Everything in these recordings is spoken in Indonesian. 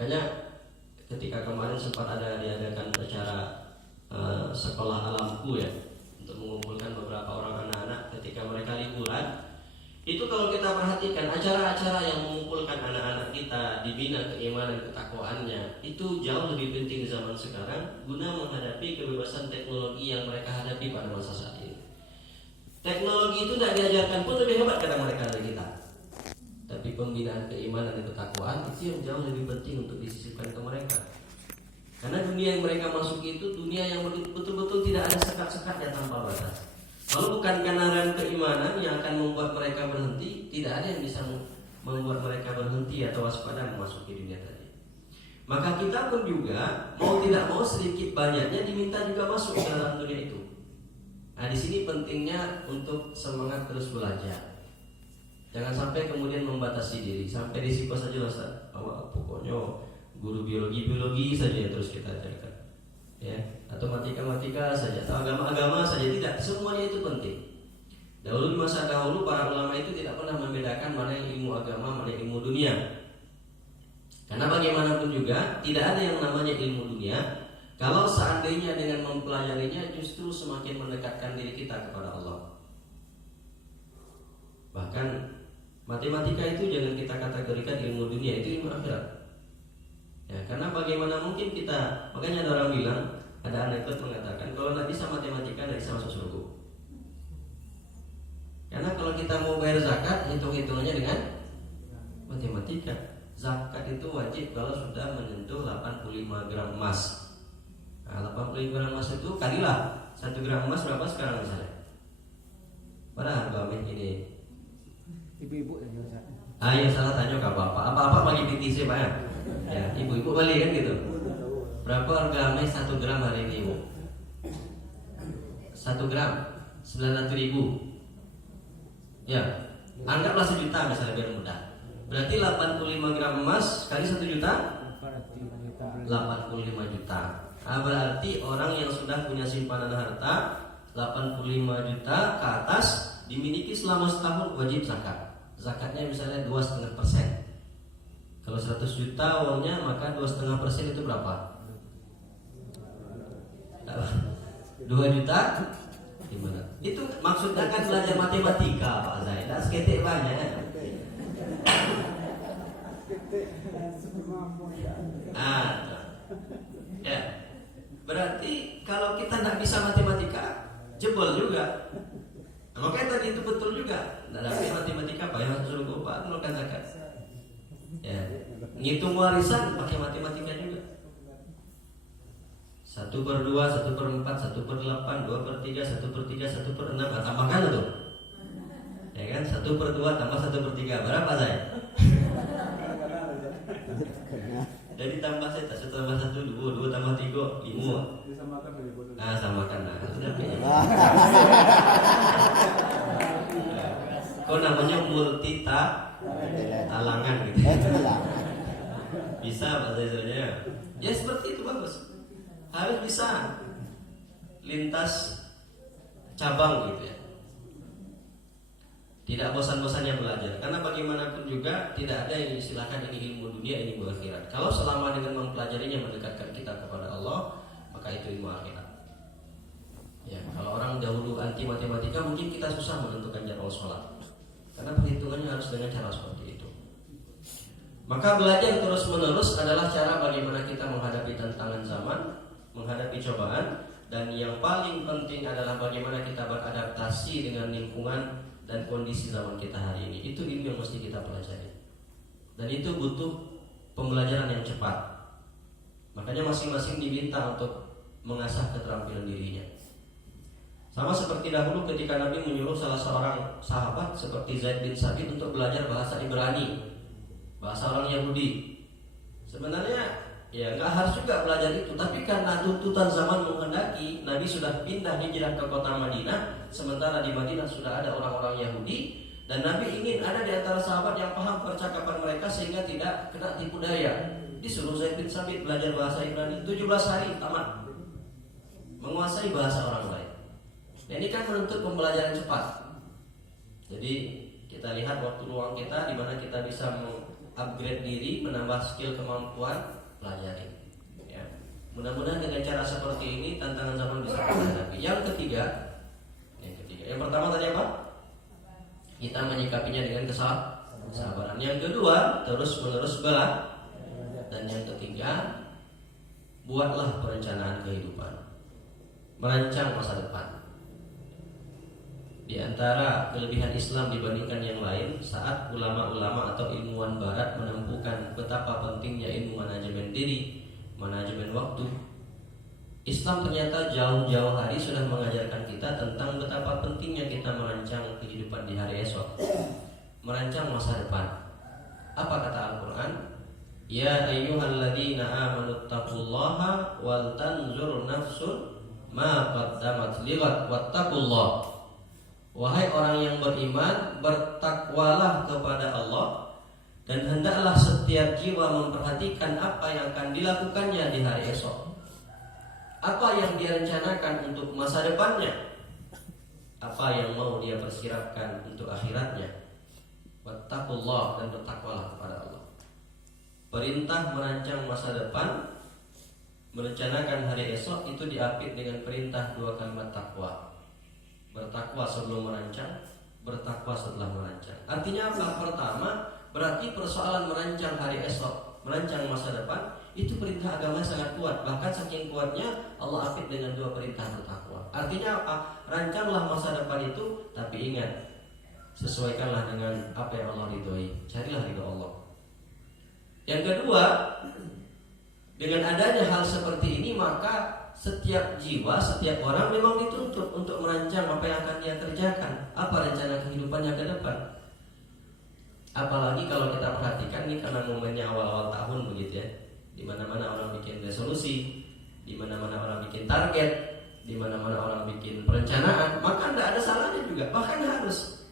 Makanya ketika kemarin sempat diadakan acara sekolah alamku ya, untuk mengumpulkan beberapa orang anak-anak ketika mereka liburan. Itu kalau kita perhatikan acara-acara yang mengumpulkan anak-anak kita, dibina keimanan ketakwaannya, itu jauh lebih penting zaman sekarang guna menghadapi kebebasan teknologi yang mereka hadapi pada masa saat ini. Teknologi itu tidak diajarkan pun lebih hebat kata mereka dari kita. Tapi pembinaan keimanan dan ketakwaan itu yang jauh lebih penting untuk disisipkan ke mereka. Karena dunia yang mereka masuki itu dunia yang betul-betul tidak ada sekat-sekatnya tanpa batas. Kalau bukan karena rem keimanan yang akan membuat mereka berhenti, tidak ada yang bisa membuat mereka berhenti atau waspada memasuki dunia tadi. Maka kita pun juga mau tidak mau sedikit banyaknya diminta juga masuk ke dalam dunia itu. Nah, di sini pentingnya untuk semangat terus belajar. Jangan sampai kemudian membatasi diri. Sampai risiko saja lah, Ustaz. Pokoknya guru biologi saja yang terus kita ajarkan. Ya, atau matematika saja, atau agama saja, tidak. Semuanya itu penting. Dahulu di masa dahulu para ulama itu tidak pernah membedakan mana yang ilmu agama, mana yang ilmu dunia. Karena bagaimanapun juga tidak ada yang namanya ilmu dunia kalau seandainya dengan mempelajarinya justru semakin mendekatkan diri kita kepada Allah. Bahkan matematika itu jangan kita kategorikan ilmu dunia, itu ilmu akhirat. Ya, karena bagaimana mungkin kita, makanya ada orang bilang, ada anekdot mengatakan kalau tidak bisa matematika tidak bisa masuk surga. Karena kalau kita mau bayar zakat, hitung-hitungannya dengan matematika. Zakat itu wajib kalau sudah menyentuh 85 gram emas. Nah, 85 gram emas itu kalilah 1 gram emas berapa sekarang misalnya? Pada harga ini. Ibu-ibu yang jawab. Ya salah tanya ke bapak. Apa-apa bagi PTC Pak ya? Ya, ibu-ibu balik kan gitu. Berapa harga emas 1 gram hari ini, Ibu? 1 gram 900.000. Ya, anggaplah 1 juta misalnya biar mudah. Berarti 85 gram emas kali 1 juta 85 juta. Nah, berarti orang yang sudah punya simpanan harta 85 juta ke atas dimiliki selama setahun wajib zakat. Zakatnya misalnya 2,5%. Kalau 100 juta uangnya maka 2,5% itu berapa? 2 juta? Gimana? Itu maksudnya kan belajar matematika Pak Zaid. Tak seketik banyak. Ya. Berarti kalau kita tidak bisa matematika, jebol juga. Makanya tadi itu betul juga. Tidak ada matematika Pak yang suruh Pak mengeluarkan zakat. Ya, ngitung warisan pakai matematika juga. 1/2, 1/4, 1/8, 2/3, 1/3, 1/6. Tambahkan itu. Ya kan, 1/2 tambah 1/3 berapa saya? Jadi tambah saya 1 tambah 1 2, 2 tambah 3 5. Disamakan dari bodoh. Nah, samakan nah. Sudah punya. Kok namanya talangan gitu. Bisa Pak Zaizulnya. Ya seperti itu bagus. Harus bisa lintas cabang gitu ya. Tidak bosan-bosannya belajar. Karena bagaimanapun juga tidak ada yang istilahkan ini ilmu dunia, ini ilmu akhirat. Kalau selama dengan mempelajarinya mendekatkan kita kepada Allah, maka itu ilmu akhirat. Ya, kalau orang dahulu anti matematika mungkin kita susah menentukan jadwal sholat. Karena perhitungannya harus dengan cara seperti itu. Maka belajar terus-menerus adalah cara bagaimana kita menghadapi tantangan zaman, menghadapi cobaan, dan yang paling penting adalah bagaimana kita beradaptasi dengan lingkungan dan kondisi zaman kita hari ini. Itu ilmu yang mesti kita pelajari. Dan itu butuh pembelajaran yang cepat. Makanya masing-masing diminta untuk mengasah keterampilan dirinya. Sama seperti dahulu ketika Nabi menyuruh salah seorang sahabat seperti Zaid bin Sabit untuk belajar bahasa Ibrani, bahasa orang Yahudi. Sebenarnya ya nggak harus juga belajar itu, tapi karena tuntutan zaman menghendaki, Nabi sudah pindah hijrah ke kota Madinah, sementara di Madinah sudah ada orang-orang Yahudi, dan Nabi ingin ada di antara sahabat yang paham percakapan mereka sehingga tidak kena tipu daya. Disuruh Zaid bin Sabit belajar bahasa Ibrani 17 hari tamat, menguasai bahasa orang lain. Nah, ini kan menuntut pembelajaran cepat. Jadi kita lihat waktu luang kita di mana kita bisa upgrade diri, menambah skill kemampuan, pelajari. Ya. Mudah-mudahan dengan cara seperti ini tantangan zaman bisa kita hadapi. Yang ketiga, yang pertama tadi apa? Kita menyikapinya dengan kesabaran. Yang kedua, terus-menerus belajar. Dan yang ketiga, buatlah perencanaan kehidupan, merancang masa depan. Di antara kelebihan Islam dibandingkan yang lain, saat ulama-ulama atau ilmuwan barat menemukan betapa pentingnya ilmu manajemen diri, manajemen waktu, Islam ternyata jauh-jauh hari sudah mengajarkan kita tentang betapa pentingnya kita merancang kehidupan di hari esok, merancang masa depan. Apa kata Al-Quran? Ya ayyuhalladzina amanu taqullaha wal tanzur nafsun ma qaddamat lighad wattaqullah. Wahai orang yang beriman, bertakwalah kepada Allah, dan hendaklah setiap jiwa memperhatikan apa yang akan dilakukannya di hari esok. Apa yang dia rencanakan untuk masa depannya, apa yang mau dia persiapkan untuk akhiratnya. Wattaqullah, dan bertakwalah kepada Allah. Perintah merancang masa depan, merencanakan hari esok itu diapit dengan perintah dua kalimat takwa. Bertakwa sebelum merancang, bertakwa setelah merancang. Artinya apa? Pertama, berarti persoalan merancang hari esok, merancang masa depan, itu perintah agama sangat kuat. Bahkan saking kuatnya Allah apit dengan dua perintah bertakwa. Artinya apa? Rancanglah masa depan itu, tapi ingat, sesuaikanlah dengan apa yang Allah ridhoi. Carilah ridho Allah. Yang kedua, dengan adanya hal seperti ini, maka setiap jiwa, setiap orang memang dituntut untuk merancang apa yang akan dia kerjakan, apa rencana kehidupannya ke depan. Apalagi kalau kita perhatikan nih, karena momennya awal-awal tahun begitu ya, di mana-mana orang bikin resolusi, di mana-mana orang bikin target, di mana-mana orang bikin perencanaan, maka tidak ada salahnya juga, bahkan harus.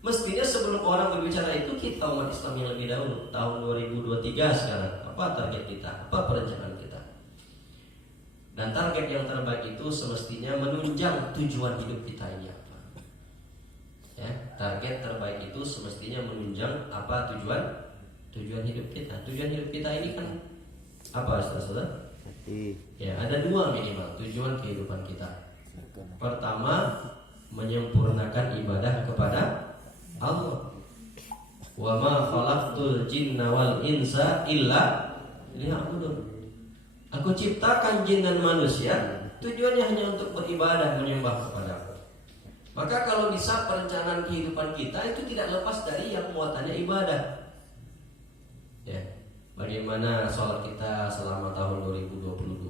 Mestinya sebelum orang berbicara itu, kita umat Islam yang lebih dahulu, tahun 2023 sekarang, apa target kita, apa perencanaan kita. Dan target yang terbaik itu semestinya menunjang tujuan hidup kita ini apa. Ya, target terbaik itu semestinya menunjang apa tujuan hidup kita. Tujuan hidup kita ini kan apa, saudara? Ya, ada dua minimal tujuan kehidupan kita. Pertama, menyempurnakan ibadah kepada Allah. Wa ma khalaqtul jinna wal insa illa liya'budun. Aku ciptakan jin dan manusia tujuannya hanya untuk beribadah, menyembah kepada Aku. Maka kalau bisa perencanaan kehidupan kita itu tidak lepas dari yang muatannya ibadah. Ya, bagaimana sholat kita selama tahun 2022?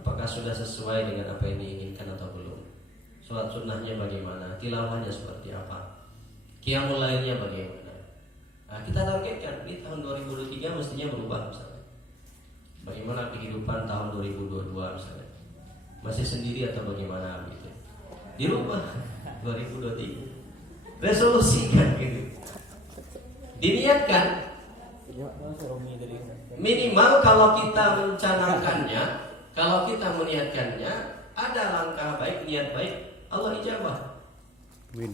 Apakah sudah sesuai dengan apa yang diinginkan atau belum? Sholat sunnahnya bagaimana? Tilawahnya seperti apa? Qiyamul lailnya bagaimana? Nah, kita targetkan di tahun 2023 mestinya berubah misalnya. Bagaimana kehidupan tahun 2022 misalnya? Masih sendiri atau bagaimana gitu? Dirubah 2023. Resolusikan gitu. Diniatkan. Minimal kalau kita mencanangkannya, kalau kita meniatkannya, ada langkah baik, niat baik, Allah ijabah. Win.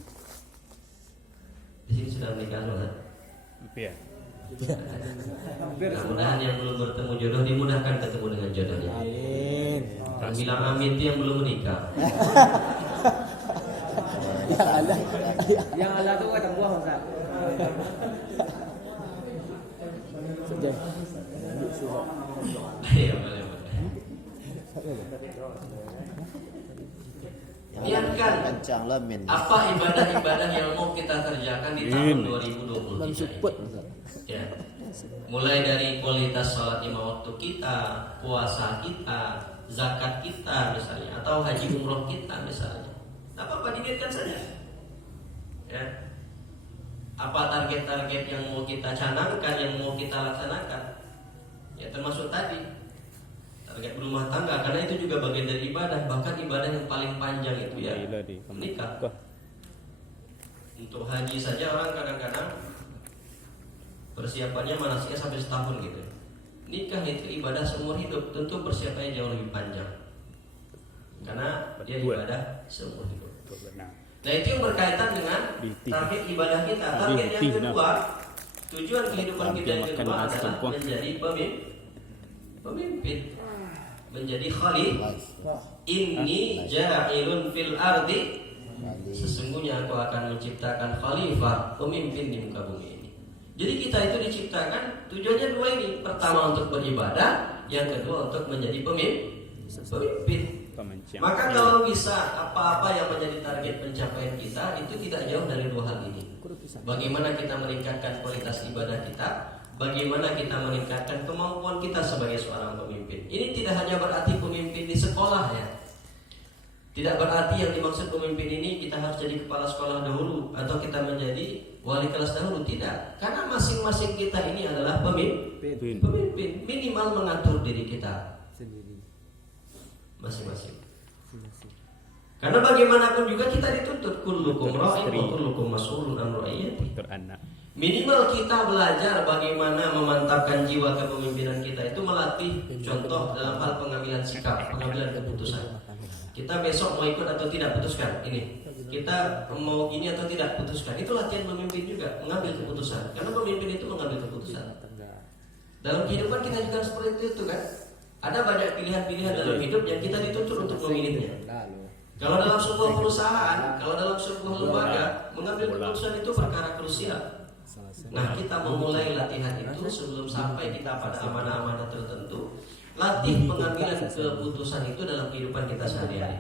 Di sini sudah menikah loh kan? Iya. Mudah-mudahan yang belum bertemu jodoh dimudahkan ketemu dengan jodohnya. Amin. Yang bilang amin itu yang belum menikah. Yang ada tuh kata gua Ustaz. Iya, boleh. Niatkan apa ibadah-ibadah yang mau kita kerjakan di tahun 2023 ini. Ya. Mulai dari kualitas sholat 5 waktu kita, puasa kita, zakat kita misalnya, atau haji umroh kita misalnya. Apa-apa diniatkan saja. Ya. Apa target-target yang mau kita canangkan, yang mau kita laksanakan? Ya, termasuk tadi target berumah tangga, karena itu juga bagian dari ibadah. Bahkan ibadah yang paling panjang itu ya menikah. Untuk haji saja orang kadang-kadang persiapannya manasiknya sampai setahun gitu. Nikah itu ibadah seumur hidup, tentu persiapannya jauh lebih panjang, karena dia ibadah seumur hidup. Nah, itu yang berkaitan dengan target ibadah kita. Target yang kedua, Tujuan kehidupan kita yang kedua adalah menjadi pemimpin, menjadi khalifah. Inni ja'ilun fil ardi, sesungguhnya aku akan menciptakan khalifah, pemimpin di muka bumi ini. Jadi kita itu diciptakan tujuannya dua ini. Pertama untuk beribadah, yang kedua untuk menjadi pemimpin. Maka kalau bisa apa-apa yang menjadi target pencapaian kita itu tidak jauh dari dua hal ini. Bagaimana kita meningkatkan kualitas ibadah kita, bagaimana kita meningkatkan kemampuan kita sebagai seorang pemimpin. Ini tidak hanya berarti pemimpin di sekolah ya. Tidak berarti yang dimaksud pemimpin ini kita harus jadi kepala sekolah dahulu atau kita menjadi wali kelas dahulu, tidak. Karena masing-masing kita ini adalah pemimpin. Minimal mengatur diri kita masing-masing. Karena bagaimanapun juga kita dituntut kullukum ra'in wa kullukum mas'ulun an ra'iyati. Minimal kita belajar bagaimana memantapkan jiwa kepemimpinan kita, itu melatih contoh dalam hal pengambilan sikap, pengambilan keputusan. Kita besok mau ikut atau tidak, putuskan ini. Kita mau ini atau tidak, putuskan. Itu latihan pemimpin juga, mengambil keputusan. Karena pemimpin itu mengambil keputusan. Dalam kehidupan kita juga seperti itu kan. Ada banyak pilihan-pilihan dalam hidup yang kita dituntut untuk memilihnya. Kalau dalam sebuah perusahaan, kalau dalam sebuah lembaga, mengambil keputusan itu perkara krusial. Nah, kita memulai latihan itu sebelum sampai kita pada amanah-amanah tertentu. Latih pengambilan keputusan itu dalam kehidupan kita sehari-hari.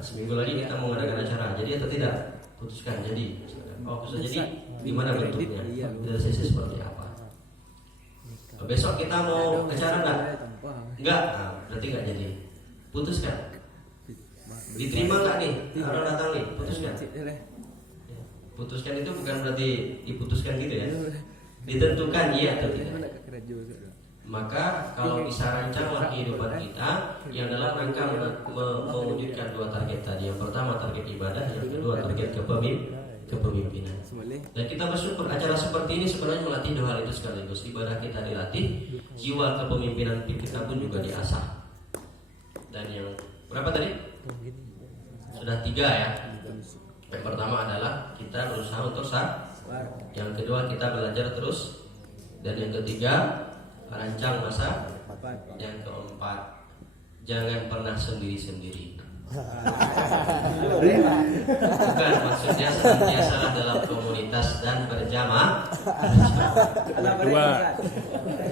Seminggu lagi kita mau mengadakan acara, jadi atau tidak? Putuskan jadi. Oh, bisa jadi. Gimana bentuknya? Dari sisi seperti apa? Besok kita mau acara enggak? Enggak, nah, berarti enggak jadi. Putuskan. Diterima enggak nih? Orang datang nih, putuskan. Putuskan itu bukan berarti diputuskan gitu ya. Ditentukan iya atau tidak. Maka kalau bisa rancanglah kehidupan kita yang dalam rangka mewujudkan dua target tadi. Yang pertama target ibadah, yang kedua target kepemimpinan. Dan kita bersyukur acara seperti ini sebenarnya melatih dua hal itu sekaligus. Ibadah kita dilatih, jiwa kepemimpinan kita pun juga diasah. Dan yang berapa tadi? Sudah 3 ya. Yang pertama adalah kita berusaha untuk sah. Yang kedua kita belajar terus. Dan yang ketiga rancang masa. Yang keempat jangan pernah sendiri-sendiri. Bukan, maksudnya senantiasa dalam komunitas dan berjamaah. Dua.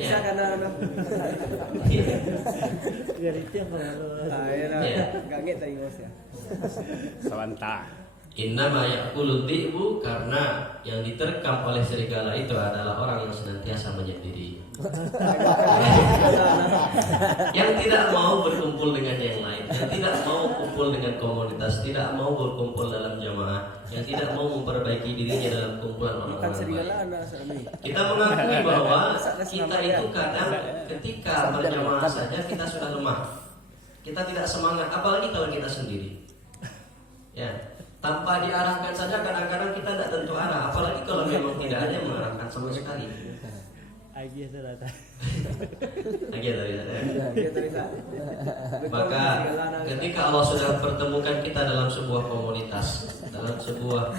Ya. Salanta. Innama ya'kulud dhi'bu, karena yang diterkam oleh serigala itu adalah orang yang senantiasa menyendiri. Yang tidak mau berkumpul dengan yang lain, yang tidak mau kumpul dengan komunitas, tidak mau berkumpul dalam jamaah, yang tidak mau memperbaiki dirinya dalam kumpulan orang-orang lain. Kita mengakui bahwa kita itu kadang ketika berjamaah saja kita sudah lemah. Kita tidak semangat, apalagi kalau kita sendiri. Ya. Tanpa diarahkan saja kadang-kadang kita tidak tentu arah, apalagi kalau memang tidak ada yang mengarahkan sama sekali. Maka ketika Allah sudah pertemukan kita dalam sebuah komunitas, dalam sebuah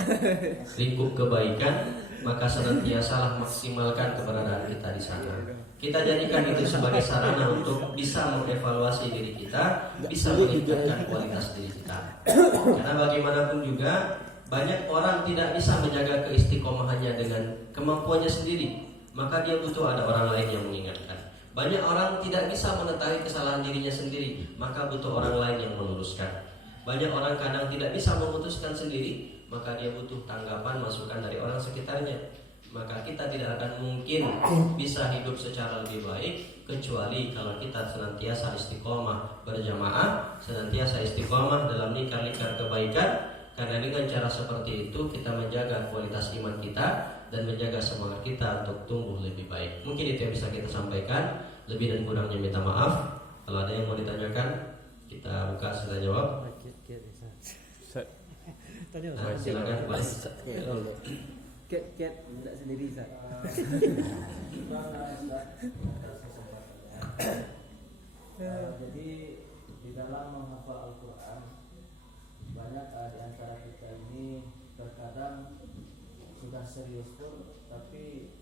lingkup kebaikan, maka senantiasalah maksimalkan keberadaan kita di sana. Kita jadikan itu sebagai sarana untuk bisa mengevaluasi diri kita, bisa meningkatkan kualitas diri kita. Karena bagaimanapun juga banyak orang tidak bisa menjaga keistiqomahannya dengan kemampuannya sendiri, maka dia butuh ada orang lain yang mengingatkan. Banyak orang tidak bisa mengetahui kesalahan dirinya sendiri, maka butuh orang lain yang meluruskan. Banyak orang kadang tidak bisa memutuskan sendiri, maka dia butuh tanggapan, masukan dari orang sekitarnya. Maka kita tidak akan mungkin bisa hidup secara lebih baik kecuali kalau kita senantiasa istiqomah berjamaah, senantiasa istiqomah dalam lingkar-lingkar kebaikan. Karena dengan cara seperti itu kita menjaga kualitas iman kita dan menjaga semangat kita untuk tumbuh lebih baik. Mungkin itu yang bisa kita sampaikan. Lebih dan kurangnya minta maaf. Kalau ada yang mau ditanyakan, kita buka sila jawab. Silakan boleh. Ket tidak sendiri Ustaz. Jadi di dalam menghafal Al-Quran banyak di antara kita ini terkadang sudah serius pun tapi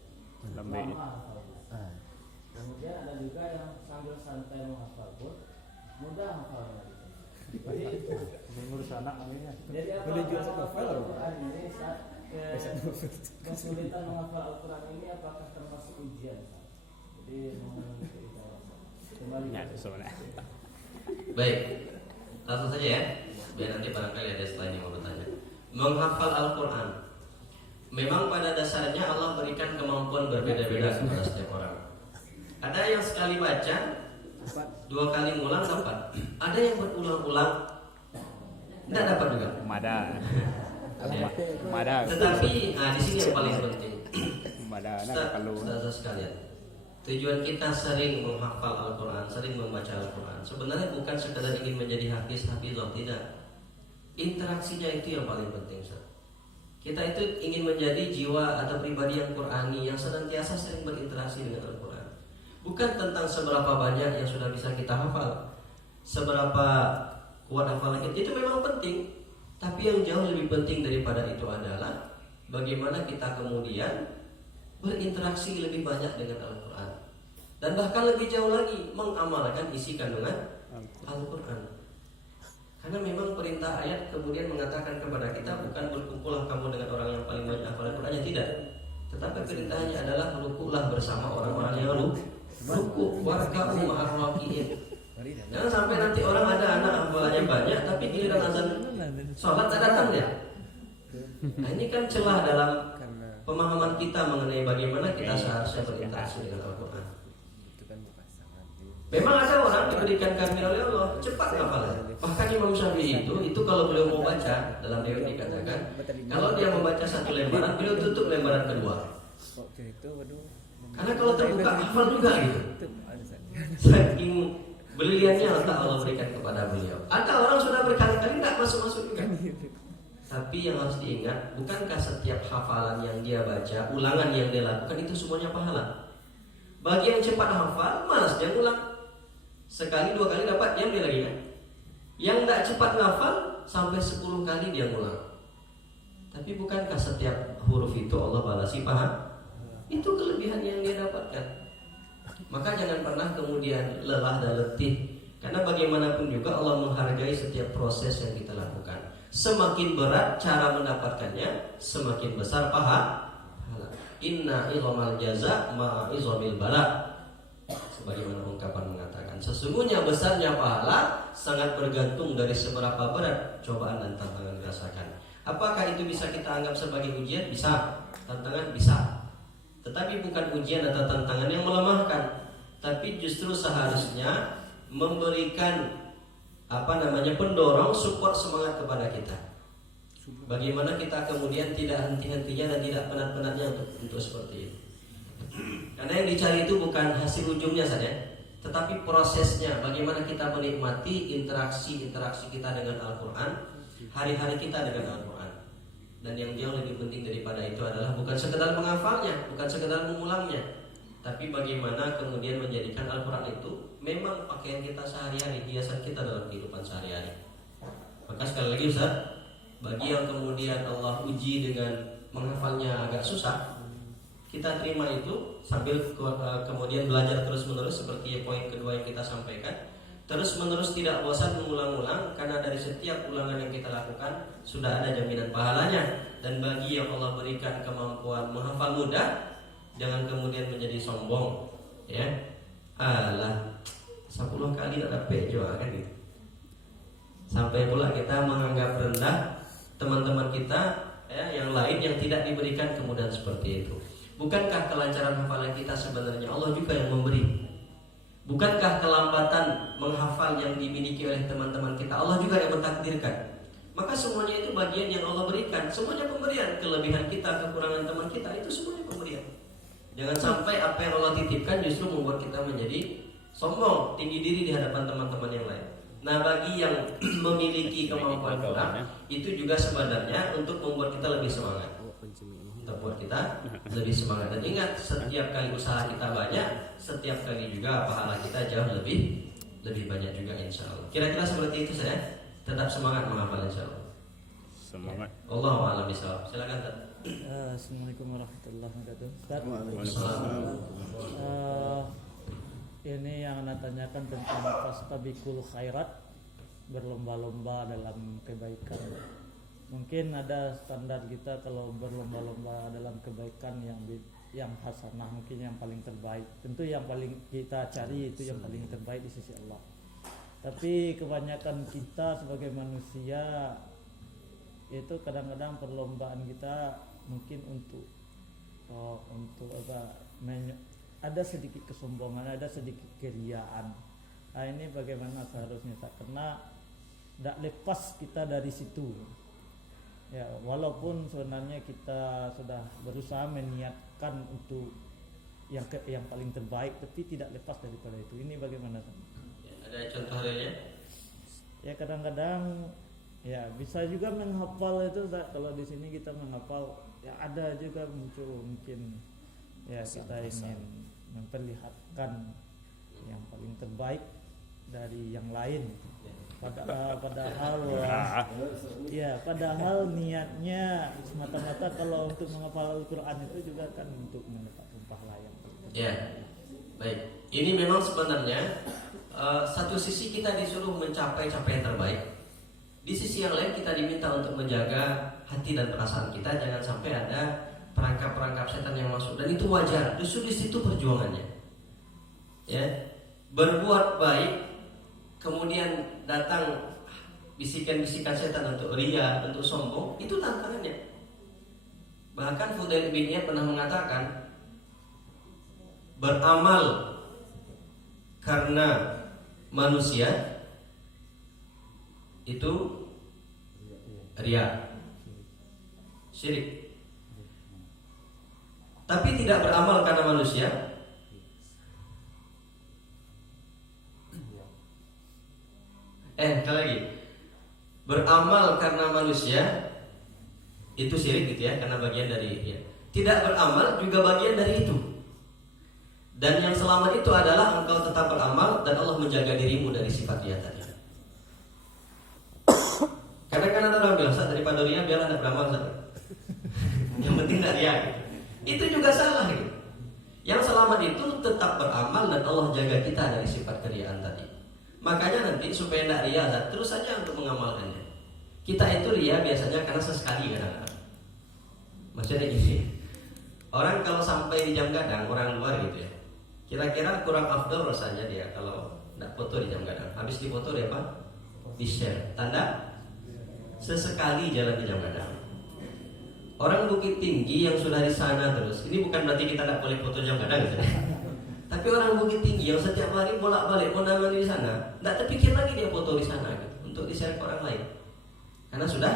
Lembek. lama hafalnya. Kemudian ada juga yang sambil santai menghafal pun mudah hafalnya. Jadi Mengurus anak namanya. Jadi apa Boleh jual satu menghafal novel. Al-Quran ini saat kesulitan menghafal Al-Quran ini apakah termasuk ujian? Jadi mohon kita kembali. Ya, sebenarnya. Baik, langsung saja ya, biar nanti barangkali ada setelah ini mau bertanya. Menghafal Al-Quran, memang pada dasarnya Allah berikan kemampuan berbeda-beda kepada setiap orang. Ada yang sekali baca, 2 kali ngulang dapat. Ada yang berulang-ulang, tidak dapat juga. Mada. Ya. Mada. Tetapi, di sini yang paling penting. Mada nak kalau Ustaz sekalian, tujuan kita sering menghafal Al-Quran, sering membaca Al-Quran, sebenarnya bukan sekedar ingin menjadi hafizah, tidak. Interaksinya itu yang paling penting, Ustaz. Kita itu ingin menjadi jiwa atau pribadi yang Qurani, yang senantiasa sering berinteraksi dengan Al-Quran. Bukan tentang seberapa banyak yang sudah bisa kita hafal, seberapa kuat hafalan kita, itu memang penting. Tapi yang jauh lebih penting daripada itu adalah bagaimana kita kemudian berinteraksi lebih banyak dengan Al-Quran, dan bahkan lebih jauh lagi mengamalkan isi kandungan Al-Quran. Karena memang perintah ayat kemudian mengatakan kepada kita bukan berkumpullah kamu dengan orang yang paling banyak hafal Al-Qurannya, tidak. Tetapi perintahnya adalah rukuklah bersama orang-orang yang rukuk, warka'u ma'ar raki'in. Jangan sampai nanti orang ada anak hafalannya banyak tapi giliran azan sholat tak datang ya. Nah ini kan celah dalam pemahaman kita mengenai bagaimana kita seharusnya berinteraksi dengan Al-Quran. Memang ada orang diberikan karunia oleh Allah cepat hafalannya. Bahkan Imam Syafi'i itu kalau beliau mau baca, dalam riwayat dikatakan kalau dia membaca 1 lembaran, beliau tutup lembaran kedua. Karena kalau terbuka hafal juga gitu. Saking berliannya Allah berikan kepada beliau. Ada orang sudah berkali-kali tidak masuk juga. Tapi yang harus diingat, bukankah setiap hafalan yang dia baca, ulangan yang dia lakukan itu semuanya pahala? Bagi yang cepat hafal, malas dia ulang. Sekali 2 kali dapat, diam dia lagi kan. Yang tidak cepat hafal, sampai 10 kali dia ulang. Tapi bukankah setiap huruf itu Allah balasi pahala? Itu kelebihan yang dia dapatkan. Maka jangan pernah kemudian lelah dan letih. Karena bagaimanapun juga Allah menghargai setiap proses yang kita lakukan. Semakin berat cara mendapatkannya, semakin besar pahala. Inna izomal jaza ma'izomil bala. Sebagaimana ungkapan mengatakan, sesungguhnya besarnya pahala sangat bergantung dari seberapa berat cobaan dan tantangan dirasakan. Apakah itu bisa kita anggap sebagai ujian? Bisa. Tantangan? Bisa. Tetapi bukan ujian atau tantangan yang melemahkan, tapi justru seharusnya memberikan pendorong, support, semangat kepada kita. Bagaimana kita kemudian tidak henti-hentinya dan tidak penat-penatnya untuk seperti itu. Karena yang dicari itu bukan hasil ujungnya saja, tetapi prosesnya. Bagaimana kita menikmati interaksi kita dengan Al-Quran, hari-hari kita dengan Al-Quran. Dan yang jauh lebih penting daripada itu adalah bukan sekedar menghafalnya, bukan sekedar mengulangnya, tapi bagaimana kemudian menjadikan Al-Quran itu memang pakaian kita sehari-hari, hiasan kita dalam kehidupan sehari-hari. Maka sekali lagi Ustaz, bagi yang kemudian Allah uji dengan menghafalnya agak susah, kita terima itu sambil kemudian belajar terus-menerus seperti poin kedua yang kita sampaikan. Terus-menerus tidak bosan mengulang-ulang, karena dari setiap ulangan yang kita lakukan sudah ada jaminan pahalanya. Dan bagi yang Allah berikan kemampuan menghafal mudah, jangan kemudian menjadi sombong, ya. Alah, 10 kali tak dapat juga kan gitu. Sampai pula kita menganggap rendah teman-teman kita, ya, yang lain yang tidak diberikan kemudahan seperti itu. Bukankah kelancaran hafalan kita sebenarnya Allah juga yang memberi? Bukankah kelambatan menghafal yang dimiliki oleh teman-teman kita Allah juga yang mentakdirkan? Maka semuanya itu bagian yang Allah berikan. Semuanya pemberian. Kelebihan kita, kekurangan teman kita, itu semuanya pemberian. Jangan sampai apa yang Allah titipkan justru membuat kita menjadi sombong, tinggi diri di hadapan teman-teman yang lain. Nah, bagi yang memiliki kemampuan kurang, itu juga sebenarnya untuk membuat kita lebih semangat, untuk membuat kita lebih semangat. Dan ingat, setiap kali usaha kita banyak, setiap kali juga pahala kita jauh lebih banyak juga, insya Allah. Kira-kira seperti itu saya. Tetap semangat menghafal, insya Allah. semangat. Allahu a'lam bishawab. Silakan. Assalamualaikum warahmatullahi wabarakatuh. Ustaz, Waalaikumsalam. ini yang Anda tanyakan tentang fastabiqul khairat, berlomba-lomba dalam kebaikan. Mungkin ada standar kita kalau berlomba-lomba dalam kebaikan yang hasanah, mungkin yang paling terbaik. Tentu yang paling kita cari itu yang paling terbaik di sisi Allah. Tapi kebanyakan kita sebagai manusia itu kadang-kadang perlombaan kita mungkin untuk ada sedikit kesombongan, ada sedikit keriaan. Nah, ini bagaimana seharusnya, karena tidak lepas kita dari situ. Ya, walaupun sebenarnya kita sudah berusaha meniatkan untuk yang paling terbaik, tapi tidak lepas daripada itu. Ini bagaimana? Ada contoh realnya? Ya, kadang-kadang ya bisa juga menghafal itu. Kalau di sini kita menghafal, ya ada juga muncul mungkin ya kita ingin memperlihatkan yang paling terbaik dari yang lain. Padahal niatnya semata-mata kalau untuk menghafal Al-Quran itu juga kan untuk mendapatkan pahala yang ya. Baik, ini memang sebenarnya satu sisi kita disuruh mencapai yang terbaik. Di sisi yang lain kita diminta untuk menjaga hati dan perasaan kita, jangan sampai ada perangkap-perangkap setan yang masuk, dan itu wajar. Justru di situ perjuangannya. Ya, berbuat baik, kemudian datang bisikan-bisikan setan untuk ria, untuk sombong, itu tantangannya. Bahkan Fudail bin Iyad pernah mengatakan, beramal karena manusia itu ria, syirik. Tapi tidak beramal karena manusia sekali lagi, beramal karena manusia itu syirik gitu ya, karena bagian dari ya. Tidak beramal juga bagian dari itu. Dan yang selamat itu adalah engkau tetap beramal dan Allah menjaga dirimu dari sifat ria tadi. Kadang-kadang orang bilang, Ustaz, daripada ria biar anda beramal, Ustaz. Yang penting tidak ria gitu. Itu juga salah gitu. Yang selamat itu tetap beramal dan Allah jaga kita dari sifat keriaan tadi. Makanya nanti supaya tidak ria, terus saja untuk mengamalkannya. Kita itu ria biasanya karena sesekali kadang-kadang. Maksudnya gini, orang kalau sampai di jam gadang, orang luar gitu ya, kira-kira kurang afdol rasanya dia kalau tidak foto di jam gadang. Habis difoto dia apa? Di-share. Tanda sesekali jalan di jam gadang. Orang Bukit Tinggi yang sudah di sana terus, ini bukan berarti kita tidak boleh foto jam gadang gitu. Tapi orang Bukit Tinggi yang setiap hari bolak-balik mondar-mandir di sana, tidak terpikir lagi dia foto di sana gitu, untuk di-share ke orang lain. Karena sudah